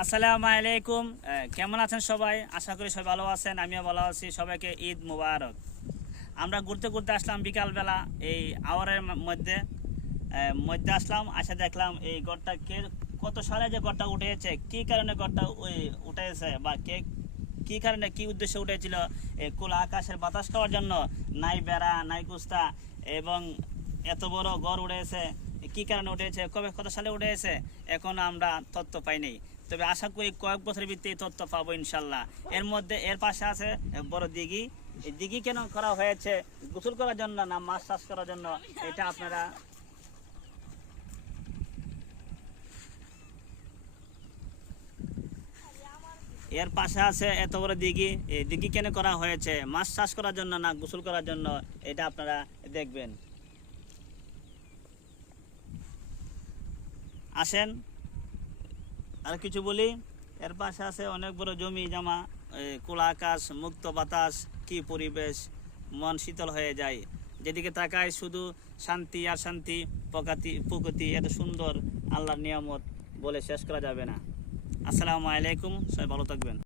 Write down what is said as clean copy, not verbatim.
আসসালামু আলাইকুম। কেমন আছেন সবাই? আশা করি সবাই ভালো আছেন, আমিও ভালো আছি। সবাইকে ঈদ মুবারক। আমরা ঘুরতে ঘুরতে আসলাম বিকালবেলা এই আওয়ারের মধ্যে আসলাম, আসে দেখলাম এই গড়টা কত সালে যে গড়টা উঠেছে, কি কারণে গড়টা উঠেছে বা কি কারণে কি উদ্দেশ্যে উঠেছিল। খোলা আকাশের বাতাস খাওয়ার জন্য, নাই বেড়া নাই কুস্তা, এবং এত বড় গড় উঠেছে কি কারণে উঠেছে, কত সালে উঠেছে, এখন আমরা তথ্য পাইনি। তবে আশা করি কয়েক বছরের ভিত্তিতে তথ্য পাবো ইনশাল্লাহ। এর পাশে আছে বড় দিঘি। এই দিঘি কেন করা হয়েছে? গোসল করার জন্য না মাছ চাষ করার জন্য? এটা আপনারা এর পাশে আছে এত বড় দিঘি। এই দিঘি কেন করা হয়েছে? মাছ চাষ করার জন্য না গোসল করার জন্য? এটা আপনারা দেখবেন। আসেন আর কিছু বলি। এর পাশে আছে অনেক বড় জমি জমা, খোলা আকাশ, মুক্ত বাতাস, কি পরিবেশ, মন শীতল হয়ে যায়। যেদিকে তাকায় শুধু শান্তি আর শান্তি। প্রকৃতি এত সুন্দর, আল্লাহর নিয়ামত বলে শেষ করা যাবে না। আসসালামু আলাইকুম, সবাই ভালো থাকবেন।